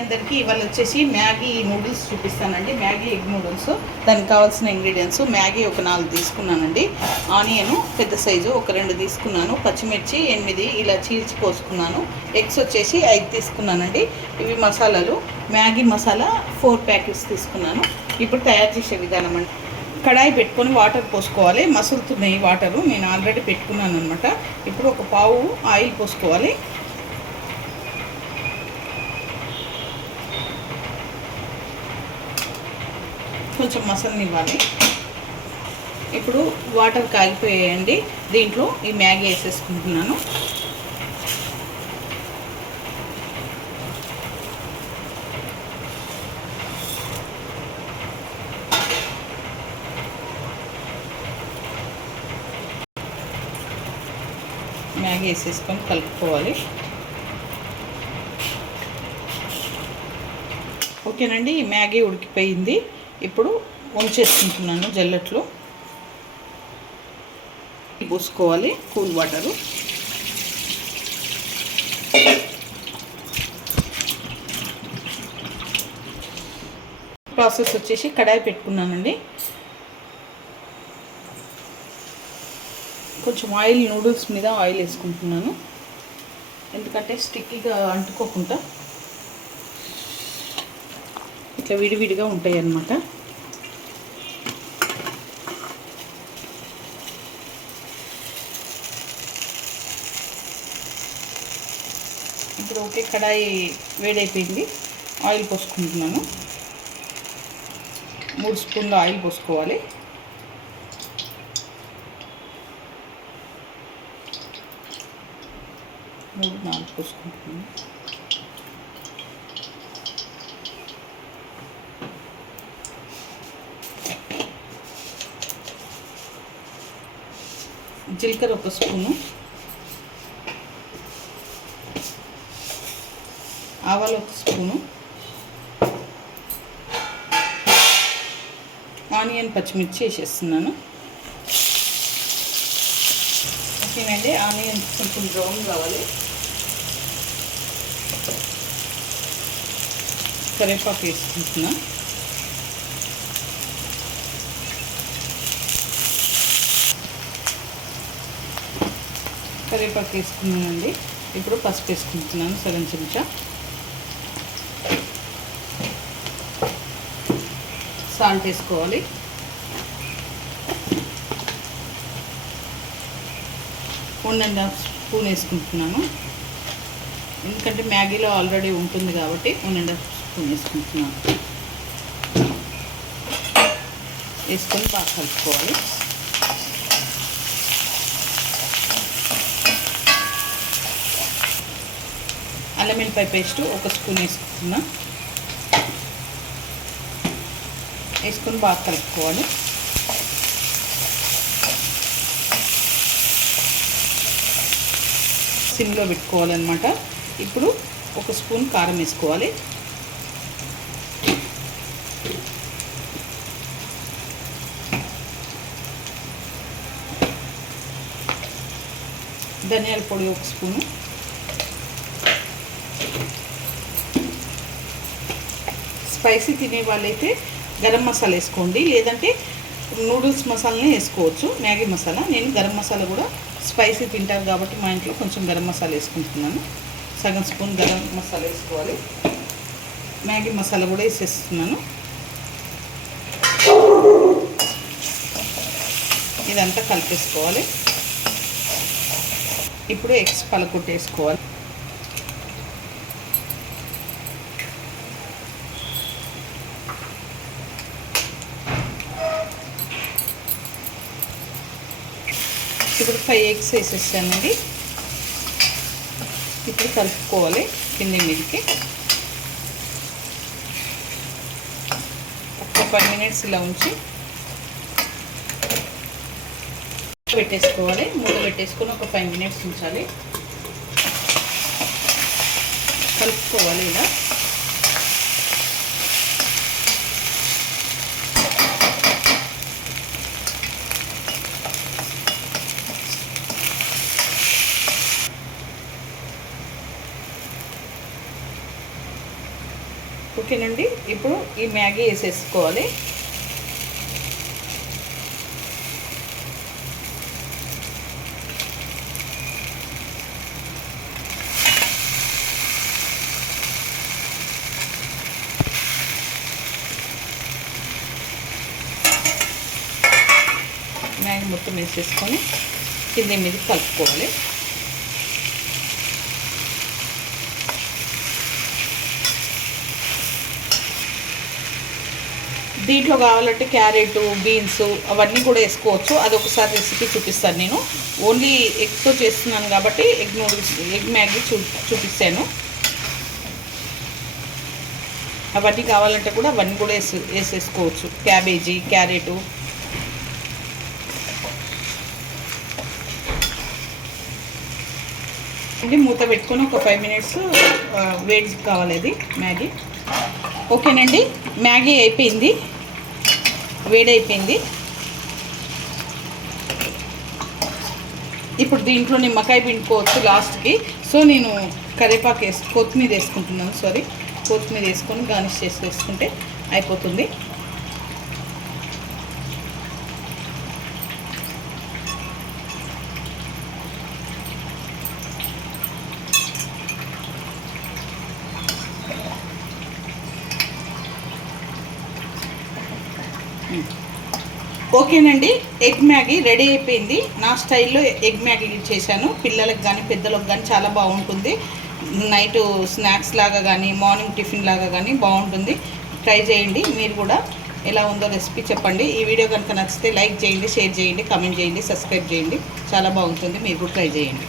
అందరికీ ఇవాళ వచ్చేసి మ్యాగీ నూడిల్స్ చూపిస్తానండి. Maggi egg noodles. దానికి కావాల్సిన ఇంగ్రీడియంట్స్ మ్యాగీ ఒక 4 తీసుకున్నానండి, ఆనియన్ పెద్ద సైజు ఒక 2 తీసుకున్నాను, పచ్చిమిర్చి 8 ఇలా చీల్చి పోసుకున్నాను, ఎగ్స్ వచ్చేసి 5 తీసుకున్నానండి. ఇవి మసాలాలు. మ్యాగీ మసాలా 4 ప్యాకెట్స్ తీసుకున్నాను. ఇప్పుడు తయారు చేసే విధానం అండి. కడాయి పెట్టుకొని వాటర్ పోసుకోవాలి. మసులుతున్నాయి వాటరు, నేను ఆల్రెడీ పెట్టుకున్నాను అనమాట. ఇప్పుడు ఒక పావు ఆయిల్ పోసుకోవాలి. కొంచెం మసలనివ్వాలి. ఇప్పుడు వాటర్ కాగిపోయాయండి. దీంట్లో ఈ మ్యాగీ వేసేసుకుంటున్నాను. మ్యాగీ వేసేసుకొని కలుపుకోవాలి. ఓకేనండి, ఈ మ్యాగీ ఉడికిపోయింది. ఇప్పుడు ఉంచేసుకుంటున్నాను జల్లెట్లో. పోసుకోవాలి కూల్ వాటరు. ప్రాసెస్ వచ్చేసి కడాయి పెట్టుకున్నానండి. కొంచెం ఆయిల్, నూడిల్స్ మీద ఆయిల్ వేసుకుంటున్నాను, ఎందుకంటే స్టిక్కీగా అంటుకోకుండా ఇట్లా విడివిడిగా ఉంటాయి అన్నమాట. ఇప్పుడు ఓకే, కడాయి వేడైపోయింది. ఆయిల్ పోసుకుంటున్నాను. 3 స్పూన్ల ఆయిల్ పోసుకోవాలి. మూడు 4 పోసుకుంటున్నాను. జీలకర్ర 1 స్పూను, ఆవాలు 1 స్పూను, ఆనియన్ పచ్చిమిర్చి వేసేస్తున్నాను. ఓకేనండి, ఆనియన్ కొంచెం బ్రౌన్ కావాలి. కరివేపాకు వేసుకుంటున్నా. కరివేపాకు వేసుకున్నానండి. ఇప్పుడు పసుపు వేసుకుంటున్నాను 7 చెంచా. సాల్ట్ వేసుకోవాలి. వన్ అండ్ హాఫ్ స్పూన్ వేసుకుంటున్నాను, ఎందుకంటే మ్యాగీలో ఆల్రెడీ ఉంటుంది కాబట్టి 1.5 స్పూన్ వేసుకుంటున్నాను. వేసుకొని బాగా కలుపుకోవాలి. అల్లం వెల్లిపాయ పేస్ట్ 1 స్పూన్ వేసుకుంటున్నా. వేసుకొని బాగా కలుపుకోవాలి. సిమ్లో పెట్టుకోవాలన్నమాట. ఇప్పుడు 1 స్పూన్ కారం వేసుకోవాలి. ధనియాల పొడి 1 స్పూను, స్పైసీ తినే వాళ్ళైతే గరం మసాలా వేసుకోండి, లేదంటే నూడిల్స్ మసాలానే వేసుకోవచ్చు. మ్యాగీ మసాలా, నేను గరం మసాలా కూడా స్పైసీ తింటారు కాబట్టి మా ఇంట్లో కొంచెం గరం మసాలా వేసుకుంటున్నాను. సగం స్పూన్ గరం మసాలా వేసుకోవాలి. మ్యాగీ మసాలా కూడా వేసేస్తున్నాను. ఇదంతా కలిపేసుకోవాలి. ఇప్పుడు ఎగ్స్ పలకొట్టేసుకోవాలి. ఇప్పుడు 5 ఎగ్స్ వేసేసానండి. ఇప్పుడు కలుపుకోవాలి కింద మీదకి. ఒక 5 మినిట్స్ ఇలా ఉంచి పెట్టేసుకోవాలి. మూత పెట్టేసుకొని ఒక 5 మినిట్స్ ఉంచాలి. కలుపుకోవాలి ఇలా. ఓకేనండి. ఇప్పుడు ఈ మ్యాగీ వేసేసుకోవాలి. మ్యాగీ మొత్తం వేసేసుకొని కింద మీద కలుపుకోవాలి. దీంట్లో కావాలంటే క్యారెట్, బీన్స్ అవన్నీ కూడా వేసుకోవచ్చు. అదొకసారి రెసిపీ చూపిస్తాను. నేను ఓన్లీ ఎగ్తో చేస్తున్నాను కాబట్టి ఎగ్ నూడిల్స్, ఎగ్ మ్యాగీ చూపిస్తాను. అవన్నీ కావాలంటే కూడా అవన్నీ కూడా వేసేసుకోవచ్చు. Cabbage, carrot. అంటే మూత పెట్టుకొని ఒక 5 మినిట్స్ వేడి కావాలి అది మ్యాగీ. ఓకేనండి, మ్యాగీ అయిపోయింది, వేడైపోయింది. ఇప్పుడు దీంట్లో నిమ్మకాయ పిండుకోవచ్చు లాస్ట్కి. సో నేను కరివేపాకు కొత్తిమీర వేసుకుంటున్నాను. కొత్తిమీర వేసుకొని గార్నిష్ వేసుకుంటే అయిపోతుంది. ఓకేనండి, ఎగ్ మ్యాగీ రెడీ అయిపోయింది. నా స్టైల్లో ఎగ్ మ్యాగీ చేశాను. పిల్లలకు కానీ పెద్దలకు కానీ చాలా బాగుంటుంది. నైట్ స్నాక్స్ లాగా కానీ మార్నింగ్ టిఫిన్ లాగా కానీ బాగుంటుంది. ట్రై చేయండి. మీరు కూడా ఎలా ఉందో రెసిపీ చెప్పండి. ఈ వీడియో కనుక నచ్చితే లైక్ చేయండి, షేర్ చేయండి, కామెంట్ చేయండి, సబ్స్క్రైబ్ చేయండి. చాలా బాగుంటుంది. మీరు కూడా ట్రై చేయండి.